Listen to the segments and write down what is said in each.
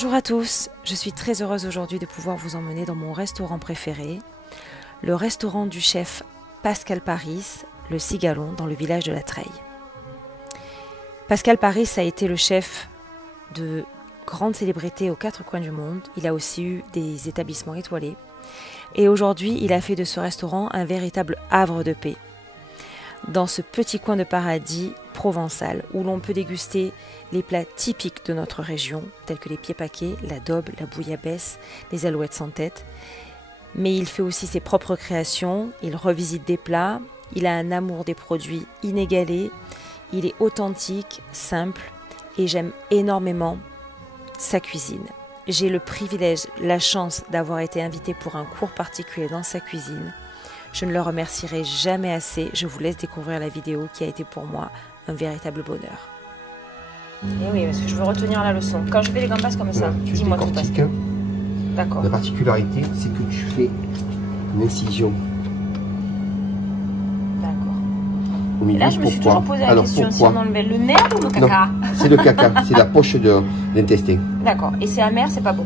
Bonjour à tous, je suis très heureuse aujourd'hui de pouvoir vous emmener dans mon restaurant préféré, le restaurant du chef Pascal Paris, le Cigalon, dans le village de La Treille. Pascal Paris a été le chef de grandes célébrités aux quatre coins du monde, il a aussi eu des établissements étoilés, et aujourd'hui il a fait de ce restaurant un véritable havre de paix. Dans ce petit coin de paradis provençal où l'on peut déguster les plats typiques de notre région, tels que les pieds paquets, la daube, la bouillabaisse, les alouettes sans tête. Mais il fait aussi ses propres créations, il revisite des plats, il a un amour des produits inégalé, il est authentique, simple et j'aime énormément sa cuisine. J'ai le privilège, la chance d'avoir été invitée pour un cours particulier dans sa cuisine. Je ne le remercierai jamais assez. Je vous laisse découvrir la vidéo qui a été pour moi un véritable bonheur. Et oui, parce que je veux retenir la leçon. Quand je fais les gambas comme ça, dis-moi tout parce que... D'accord. La particularité, c'est que tu fais une incision. D'accord. Et là, je me suis toujours posé la question si on enlevait le nerf ou le caca. Non, c'est le caca, c'est la poche de l'intestin. D'accord. Et c'est amer, c'est pas bon.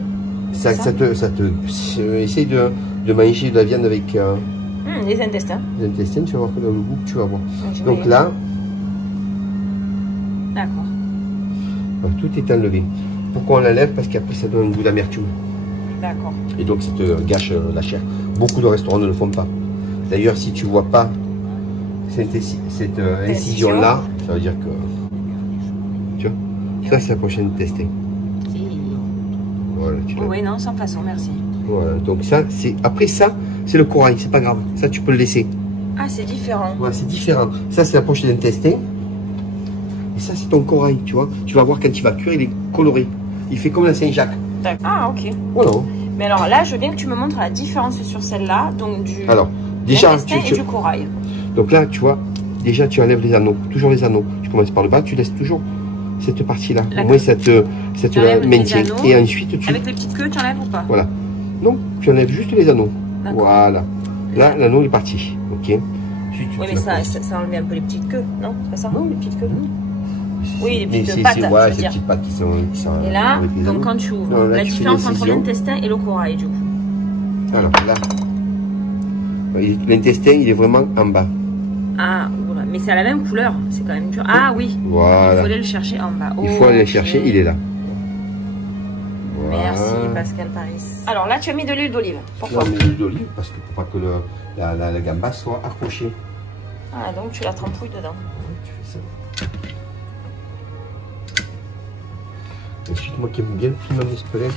Essaye de manger de la viande avec... les intestins. Les intestins, tu vas voir le goût que tu vas avoir. Donc là, d'accord. Tout est enlevé. Pourquoi on l'enlève? Parce qu'après ça donne un goût d'amertume. D'accord. Et donc ça te gâche la chair. Beaucoup de restaurants ne le font pas. D'ailleurs, si tu vois pas cette incision là, ça veut dire que tu vois, ça c'est la prochaine intestin. Voilà, oui, non, sans façon, merci. Voilà, donc ça, c'est après ça. C'est le corail, c'est pas grave. Ça, tu peux le laisser. Ah, c'est différent. Ouais, c'est différent. Ça, c'est la poche d'intestin. Et ça, c'est ton corail, tu vois. Tu vas voir quand il va cuire, il est coloré. Il fait comme la Saint-Jacques. Ah, ok. Voilà. Mais alors là, je veux bien que tu me montres la différence sur celle-là. Donc, du intestin et du corail. Donc là, tu vois, déjà, tu enlèves les anneaux. Toujours les anneaux. Tu commences par le bas, tu laisses toujours cette partie-là. Au moins, ça te la maintient. Et ensuite, tu... Avec les petites queues, tu enlèves ou pas? Voilà. Non, tu enlèves juste les anneaux. Voilà. Là, l'anneau est parti. Ok. Oui, mais ça enlève un peu les petites queues, non? C'est pas ça? Non, les petites queues. Oui, les petites pattes. Ouais, ces petites pattes qui sont et là, donc quand tu ouvres, la différence entre l'intestin et le corail, du coup. Alors là, l'intestin, il est vraiment en bas. Ah, voilà. Mais c'est à la même couleur. C'est quand même dur. Ah oui. Voilà. Il faut aller le chercher en bas. Il faut aller le chercher, il est là. Merci Pascal Paris. Alors là, tu as mis de l'huile d'olive. Pourquoi? J'ai mis de l'huile d'olive parce que pour pas que la gamba soit accrochée. Ah, donc tu la trempouilles dedans. Oui, tu fais ça. Ensuite, moi qui aime bien le piment d'Espelette.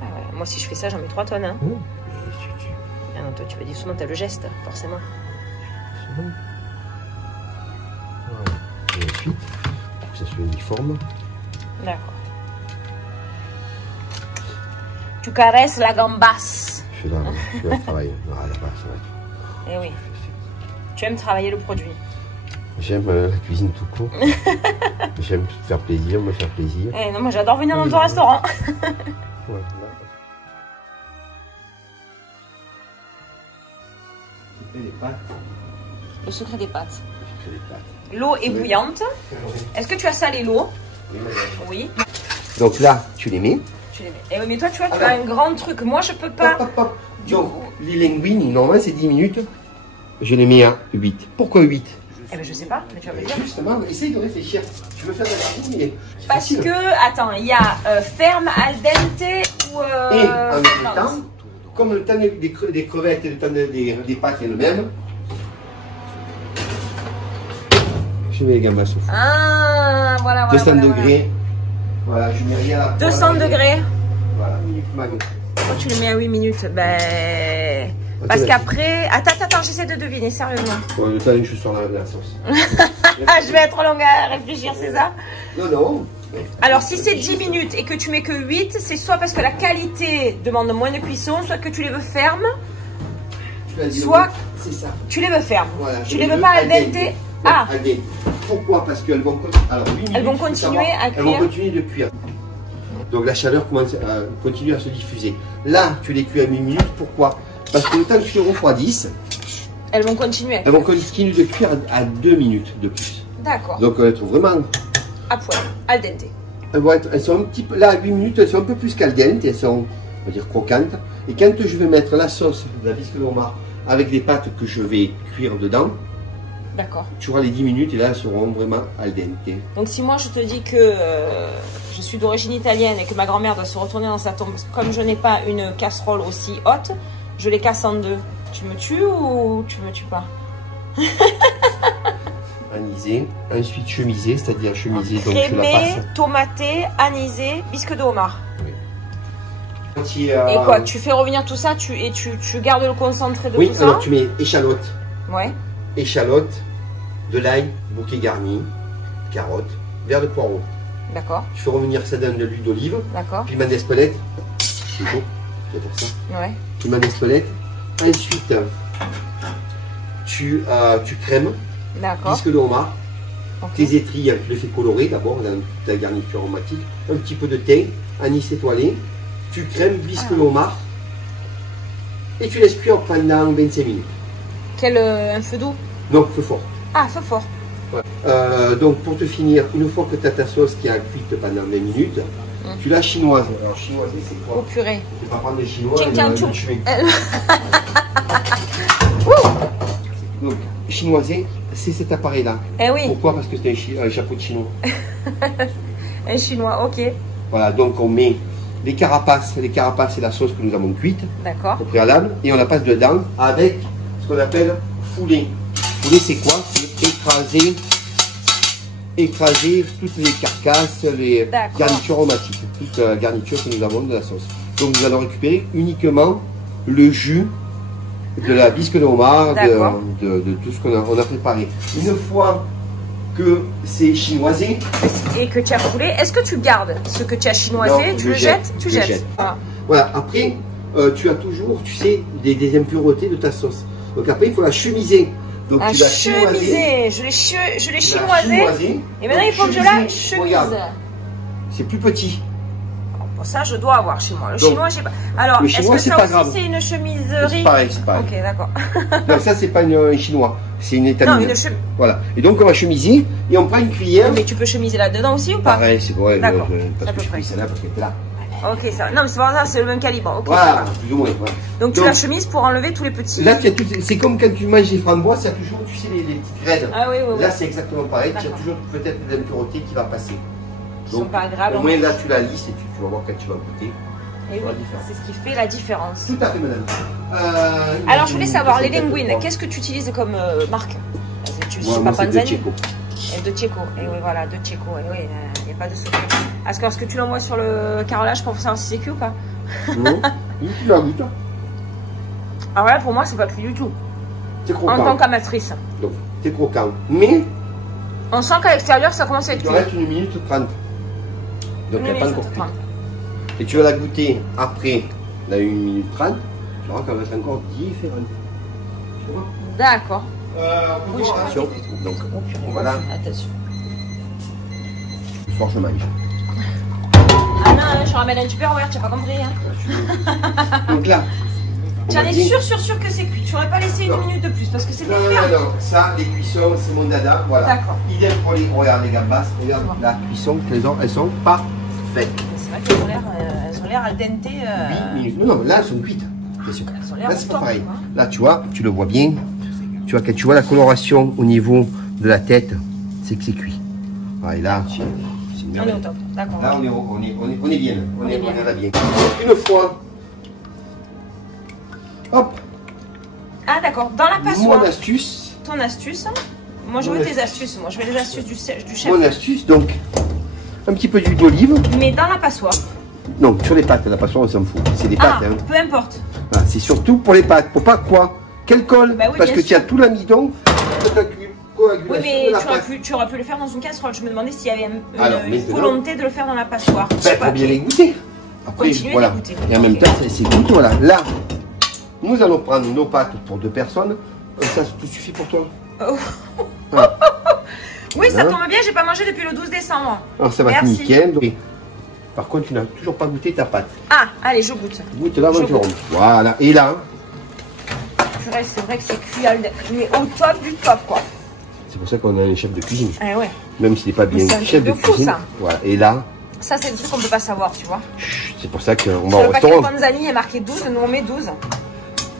Ah ouais. Moi, si je fais ça, j'en mets 3 tonnes. Hein. Ah non, toi, tu vas dire souvent, tu as le geste, forcément. Voilà. Et ensuite, pour que ça soit uniforme. D'accord. Tu caresses la gambasse. Je fais le travail. Voilà, ça va. Eh oui. Tu aimes travailler le produit. J'aime la cuisine tout court. J'aime faire plaisir, me faire plaisir. Eh non, moi j'adore venir dans ton restaurant. Voilà. Les pâtes. Le secret des pâtes. Le secret des pâtes. L'eau est bouillante. Est-ce que tu as salé l'eau? Oui. Donc là, tu les mets. Eh oui, mais toi, tu vois, tu as un grand truc. Moi, je peux pas. Donc, les linguines, normalement, c'est 10 minutes. Je les mets à 8. Pourquoi 8? Eh ben, je sais pas, mais tu vas me dire. Justement, essaye de réfléchir. Tu veux faire de la cuisine, mais parce que, attends, il y a ferme, al dente ou. Et en même temps, comme le temps des crevettes et le temps des pâtes est le même, je mets les gambas au four. Ah, voilà. 200 degrés. Voilà, je mets rien à la 200 degrés. Voilà, minute mag. Pourquoi tu le mets à 8 minutes? Ben. Parce qu'après. Attends, j'essaie de deviner, sérieusement. Ouais, le temps que je suis sur la sauce. Je vais être longue à réfléchir, c'est ça? Non. Alors, si c'est 10 minutes et que tu mets que 8, c'est soit parce que la qualité demande moins de cuisson, soit que tu les veux fermes, soit tu les veux fermes. Voilà, tu les veux pas al dente. Ah. Pourquoi? Parce qu'elles vont, continuer à cuire. Elles vont continuer de cuire. Donc la chaleur continue à se diffuser. Là, tu les cuis à 8 minutes. Pourquoi? Parce que le temps que tu les refroidisses, elles vont continuer. Elles vont continuer de cuire à 2 minutes de plus. D'accord. Donc on va être vraiment à poil, al dente. elles sont un petit peu, là à 8 minutes, elles sont un peu plus cal dente, elles sont, on va dire, croquantes. Et quand je vais mettre la sauce de la bisque de homard avec des pâtes que je vais cuire dedans, d'accord. Tu auras les 10 minutes et là elles seront vraiment al dente. Donc si moi je te dis que je suis d'origine italienne et que ma grand-mère doit se retourner dans sa tombe, comme je n'ai pas une casserole aussi haute, je les casse en deux. Tu me tues ou tu me tues pas? Anisé, ensuite chemisé, c'est-à-dire chemisé, donc je la crémé, passe. tomaté, anisé, bisque de homard. Oui. Et quoi, tu fais revenir tout ça tu gardes le concentré de oui, tout ça? Oui, alors tu mets échalote. Ouais. Échalote, de l'ail, bouquet garni, carottes, verre de poireau. D'accord. Tu fais revenir ça dans de l'huile d'olive. D'accord. Piment d'Espelette. C'est beau, j'adore ça. Ouais. Piment d'Espelette. Ensuite, tu crèmes. D'accord. Bisque de homard. Okay. Tes étrilles, tu les fais colorer d'abord dans ta garniture aromatique. Un petit peu de thym, anis étoilé. Tu crèmes bisque de homard. Et tu laisses cuire pendant 25 minutes. Un feu doux? Non, feu fort. Ah, feu fort. Ouais. Donc pour te finir, une fois que tu as ta sauce qui a cuite pendant 20 minutes, tu la chinoises. Alors chinoise, c'est quoi? Au purée. Tu ne vas pas prendre des chinois Tiens, et le tuer. Donc chinoiser, c'est cet appareil-là. Eh oui. Pourquoi? Parce que c'est un chapeau de chinois. Un chinois, ok. Voilà, donc on met les carapaces. Les carapaces, c'est la sauce que nous avons cuite D'accord. au préalable. Et on la passe dedans avec ce qu'on appelle fouler. Fouler, c'est quoi? C'est écraser toutes les carcasses, les garnitures aromatiques, toute la garniture que nous avons de la sauce. Donc nous allons récupérer uniquement le jus de la bisque de homard, de tout ce qu'on a préparé. Une fois que c'est chinoisé et que tu as foulé, est-ce que tu gardes ce que tu as chinoisé? Tu le jettes? Tu jettes. Voilà. Après, tu as toujours, tu sais, des impuretés de ta sauce. Donc après, il faut la chemiser. Donc tu l'as chinoisé. Je l'ai chinoisé. Et maintenant, il faut que je la chemise. C'est plus petit. Bon, ça, je dois avoir chez moi. Le chinois, j'ai pas. Alors, est-ce que ça aussi, c'est une chemiserie? C'est pareil, c'est pareil. Ok, d'accord. Non, ça, c'est pas un chinois. C'est une étamine. Non, une chemise. Voilà. Et donc, on va chemiser et on prend une cuillère. Mais tu peux chemiser là-dedans aussi ou pas? Pareil, c'est vrai. D'accord. Parce que je pris celle-là parce qu'elle était là. Ok, ça. Non, mais c'est pas ça, c'est le même calibre. Okay, voilà, plus ou moins. Voilà. Donc, tu la chemises pour enlever tous les petits. Là, c'est comme quand tu manges des framboises, il y a toujours, tu sais, les petites graines. Ah oui, oui, oui. Là, c'est exactement pareil. Tu as toujours peut-être de l'impureté qui va passer. Donc, sont pas agréables. Au moins, là, tu la lisses et tu vas voir quand tu vas goûter. Et oui, c'est ce qui fait la différence. Tout à fait, madame. Alors, je voulais savoir, les linguines, qu'est-ce que tu utilises comme marque? Moi, c'est de Tcheco. Et de Tcheco. Et oui, voilà, de Tcheco. Et oui, il n'y a pas de secret. Est-ce que tu l'envoies sur le carrelage pour savoir si c'est cuit ou pas? Non, tu la goûtes. Alors là, pour moi, c'est pas cuit du tout. C'est croquant. En tant qu'amatrice. Donc, c'est croquant. Mais on sent qu'à l'extérieur, ça commence à être cuit. Il reste 1 minute 30. Donc, elle n'est pas encore cuite. Et tu vas la goûter après la 1 minute 30. Tu verras qu'elle va être encore différente. Tu vois? D'accord. Oui, attention. Donc, voilà. Attention. Ce soir, je mange. Ah non, je ramène un Tupperware, tu n'as pas compris. Hein. Donc là. Tu en es sûr que c'est cuit. Tu n'aurais pas laissé 1 minute de plus parce que c'est non, ça, les cuissons, c'est mon dada. Voilà. D'accord. Idem pour les. Regarde les gambas. Regarde la cuisson, elles sont parfaites. C'est vrai qu'elles ont l'air al dente. 8 minutes. Non, là, elles sont cuites. Là, c'est pas pareil. Là, tu vois, tu le vois bien. Tu vois, quand tu vois la coloration au niveau de la tête, c'est que c'est cuit. Ah, et là, c'est on est au top. D'accord. Là, on est bien. On est bien. Une fois. Hop. Ah, d'accord. Dans la passoire. Mon astuce. Ton astuce. Moi, je veux tes astuces. Moi, je veux les astuces du chef. Mon astuce, donc, un petit peu d'huile d'olive. Mais dans la passoire. Non, sur les pâtes. La passoire, on s'en fout. C'est des pâtes. Ah, peu importe. Ah, c'est surtout pour les pâtes. Pour pas quoi? Qu'elle colle. Bah oui, parce que tu as tout l'amidon de ta coagulation. Oui, mais tu aurais pu le faire dans une casserole. Je me demandais s'il y avait une volonté de le faire dans la passoire. Pour bien les goûter. Après, voilà. Goûter. Et en même temps, c'est tout. Voilà. Là, nous allons prendre nos pâtes pour 2 personnes. Ça te suffit pour toi? Oh. Ah. Oui, ça tombe bien. J'ai pas mangé depuis le 12 décembre. Alors, ça va être nickel. Donc, par contre, tu n'as toujours pas goûté ta pâte. Ah, allez, je goûte. Goûte là, voilà. Et là. C'est vrai que c'est cuit, mais au top du top, quoi. C'est pour ça qu'on a un chef de cuisine. Ah ouais. Même s'il n'est pas bien chef de cuisine. Ça. Voilà. Et là, Ça, c'est le truc qu'on peut pas savoir, tu vois. C'est pour ça qu'on va Sur au le paquet restaurant. Panzani est marqué 12, nous on met 12.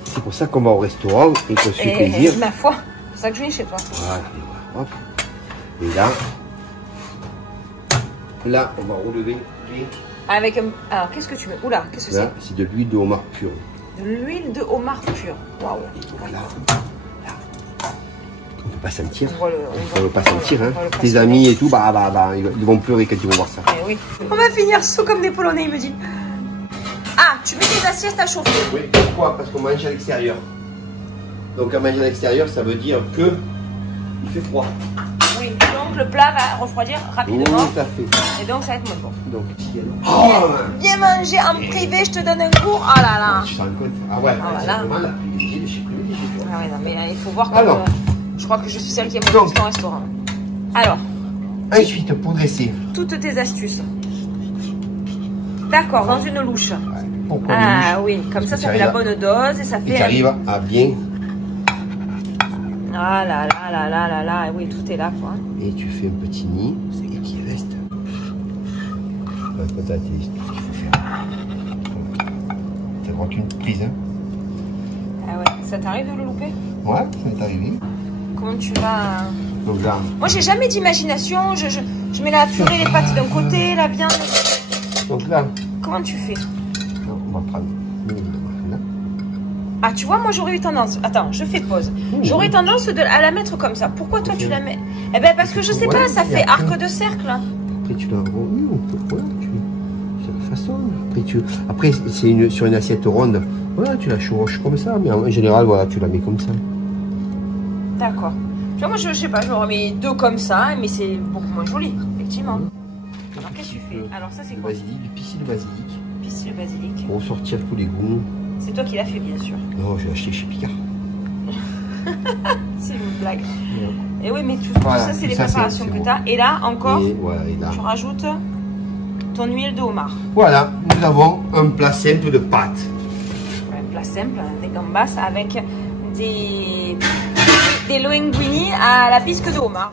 C'est pour ça qu'on va au restaurant et qu'on se fait plaisir. Ma foi, c'est pour ça que je viens chez toi. Voilà, et voilà. Hop. Et là, on va relever les... Avec un... Alors, qu'est-ce que tu mets? Oula, qu'est-ce que c'est? Là, c'est de l'huile de homard pure. De l'huile de homard pure. Waouh. Et voilà. Là. On peut pas sentir. On peut pas sentir, hein. Tes amis et tout, ils vont pleurer quand ils vont voir ça. Eh oui. On va finir sous comme des Polonais, il me dit. Ah, tu mets tes assiettes à chauffer. Oui, pourquoi? Parce qu'on mange à l'extérieur. Donc à manger à l'extérieur, ça veut dire que il fait froid. Oui, donc le plat va refroidir rapidement. Tout à fait. Et donc ça va être moins bon. Donc ici, Viens manger en privé, je te donne un cours. Oh là là. Tu te rends compte? Ah ouais, Ah, c'est voilà. vraiment la privilégiée de chez Privilégié. Ah ouais, non, mais il faut voir que Alors. je crois que je suis celle qui a mon plus au restaurant. Alors, Ensuite, pour dresser. toutes tes astuces. D'accord, dans une louche. Pourquoi Ah oui, comme ça fait la bonne dose et ça fait... Et tu arrives à bien... Ah là là là là là là, oui, tout est là quoi. Et tu fais un petit nid et qui reste. Quand tu as tes il faut faire. Ça prend qu'une prise, hein. Ah ouais, ça t'arrive de le louper? Ouais, ça m'est arrivé. Comment tu vas... Donc là... Moi j'ai jamais d'imagination, je mets la purée, les pâtes d'un côté, la viande... Donc là... Comment tu fais? On va prendre... Là. Ah tu vois, moi j'aurais eu tendance... Attends, je fais pause. J'aurais eu tendance à la mettre comme ça. Pourquoi toi tu la mets? Eh ben parce que je sais pas, ça fait arc de cercle. Après tu la... Oui, on peut... Voilà, c'est la façon. Après c'est sur une assiette ronde. Voilà, tu la chevauches comme ça. Mais en général, voilà, tu la mets comme ça. D'accord. Tu vois, moi je sais pas, j'aurais mis deux comme ça, mais c'est beaucoup moins joli, effectivement. Alors qu'est-ce que tu fais? Alors ça c'est quoi? Basilic, du pistil de basilic. Pistil de basilic. Pour sortir tous les goûts. C'est toi qui l'as fait, bien sûr. Non, j'ai acheté chez Picard. C'est une blague. Et oui, mais tout voilà, ça, c'est les préparations que tu as. Et là, encore, et là. tu rajoutes ton huile de homard. Voilà, nous avons un plat simple de pâtes. Un plat simple, des gambas avec des linguini à la bisque de homard.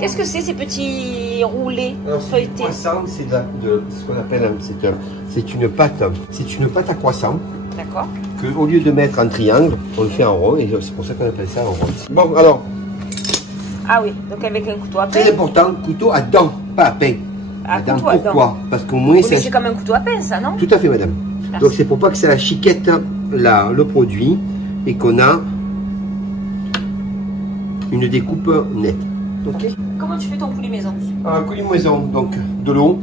Qu'est-ce que c'est ces petits roulés feuilletés? Croissant, c'est ce qu'on appelle c'est une pâte à croissant. D'accord. Que au lieu de mettre en triangle, on le fait en rond et c'est pour ça qu'on appelle ça en rond. Bon alors. Ah oui, donc avec un couteau à pain. Très important, couteau à dents, pas à pain. À dents. Couteau à Pourquoi? dents. Parce qu'au moins c'est comme un couteau à pain, ça, non? Tout à fait, madame. Merci. Donc c'est pour pas que ça chiquette le produit et qu'on a une découpe nette. Ok. Comment tu fais ton coulis maison? Un coulis maison, donc de l'eau.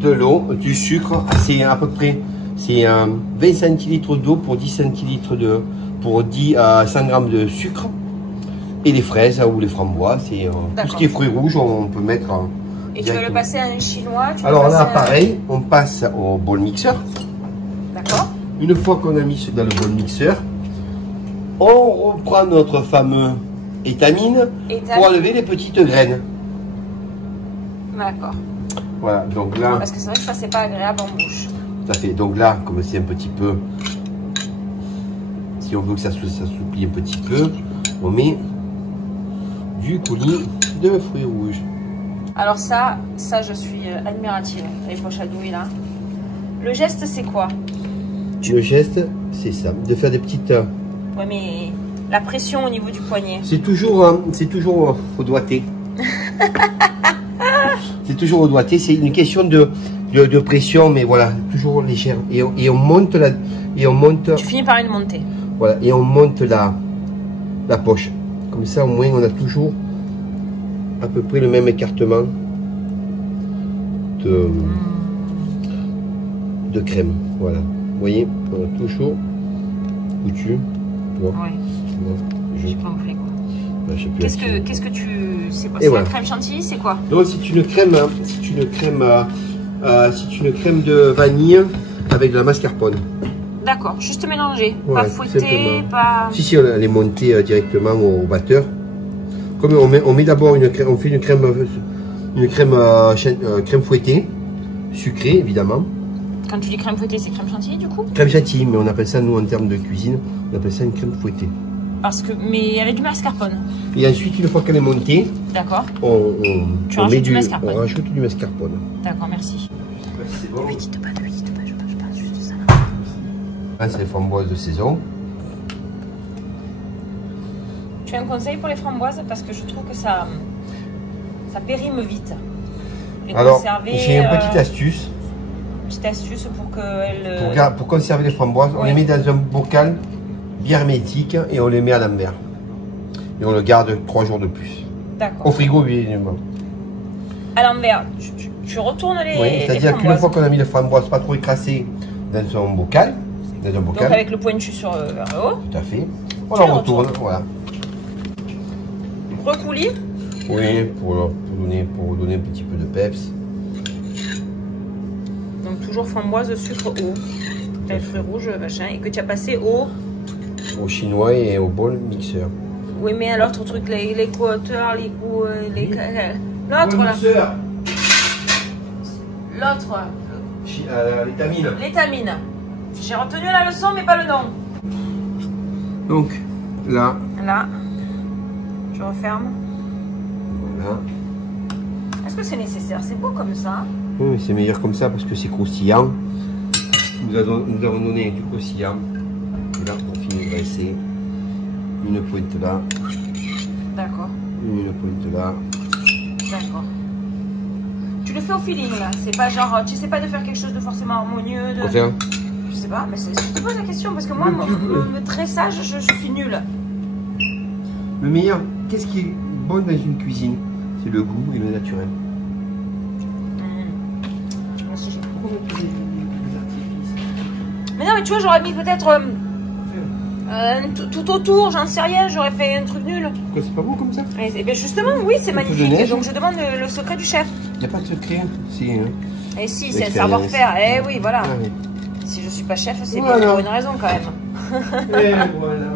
De l'eau, du sucre, c'est à peu près 20 centilitres d'eau pour 10 centilitres pour 100 grammes de sucre. Et les fraises ou les framboises, c'est tout ce qui est fruits rouges, on peut mettre. Et tu vas le passer à un chinois? Alors là, pareil, on passe au bol mixeur. D'accord. Une fois qu'on a mis dans le bol mixeur, on reprend notre fameux étamine pour enlever les petites graines. D'accord. Voilà, donc là... Parce que c'est vrai que ça, c'est pas agréable en bouche. Tout à fait. Donc là, comme c'est un petit peu... Si on veut que ça s'assouplit un petit peu, on met du coulis de fruits rouges. Alors ça je suis admirative. Les poches à douille là. Le geste, c'est quoi? Le geste, c'est ça. De faire des petites... Ouais, mais la pression au niveau du poignet. C'est toujours au doigté. C'est toujours au doigté. C'est une question de pression, mais voilà, toujours légère. Et on monte la... Tu finis par une montée. Voilà, et on monte la poche. Comme ça, au moins, on a toujours à peu près le même écartement de crème. Voilà. Vous voyez, on a toujours foutu. Oui. J'ai compris quoi. Qu'est-ce que tu... C'est quoi? C'est la crème chantilly, c'est quoi? Donc c'est une crème de vanille avec de la mascarpone. D'accord, juste mélanger, pas fouetter, simplement. pas... Si, elle est montée directement au batteur. Comme on met d'abord une crème, on fait une crème fouettée, sucrée évidemment. Quand tu dis crème fouettée, c'est crème chantilly du coup? Crème chantilly, mais on appelle ça nous en termes de cuisine, on appelle ça une crème fouettée. Parce que, mais avec du mascarpone. Et ensuite, une fois qu'elle est montée, d'accord, on met du mascarpone. On rajoute du mascarpone. D'accord, merci. C'est bon. Ne dites pas, je parle juste de ça. Ah, c'est les framboises de saison. Tu as un conseil pour les framboises? Parce que je trouve que ça périme vite. Alors, j'ai une petite astuce. Petite astuce pour que pour conserver les framboises, on les met dans un bocal bien hermétique et on les met à l'envers. Et on le garde 3 jours de plus. D'accord. Au frigo, évidemment. À l'envers, tu retournes les oui, c'est-à-dire qu'une fois qu'on a mis les framboises pas trop écrasées dans un bocal, donc avec le pointu vers le haut. Tout à fait. On la retourne, voilà. Recoulis. Oui, pour donner un petit peu de peps. Donc toujours framboise, sucre, eau. Les fruits rouges, machin, et que tu as passé au chinois et au bol mixeur. Oui, mais alors l'autre truc, les coauteurs, l'autre là. L'autre. L'étamine. L'étamine. J'ai retenu la leçon, mais pas le nom. Donc, là. Là. Tu refermes. Voilà. Est-ce que c'est nécessaire? C'est beau comme ça. Oui, mais c'est meilleur comme ça parce que c'est croustillant. Nous avons donné du croustillant. Et là, on finit de dresser. Une pointe là. D'accord. Une pointe là. D'accord. Tu le fais au feeling là. C'est pas genre, tu sais pas de faire quelque chose de forcément harmonieux. De... Quoi? Je sais pas, mais je te pose la question parce que moi, le tressage, je suis nulle. Le meilleur, qu'est-ce qui est bon dans une cuisine? C'est le goût et le naturel. Mais non, mais tu vois, j'aurais mis peut-être tout autour, j'en sais rien, j'aurais fait un truc nul. Pourquoi c'est pas bon comme ça? Et bien justement, oui, c'est magnifique. Et donc je demande le secret du chef. Il n'y a pas de secret, si. Hein. Et si, c'est un savoir-faire. Eh oui, voilà. Ah, oui. Si je suis pas chef, c'est voilà. bien pour une raison quand même. Et voilà.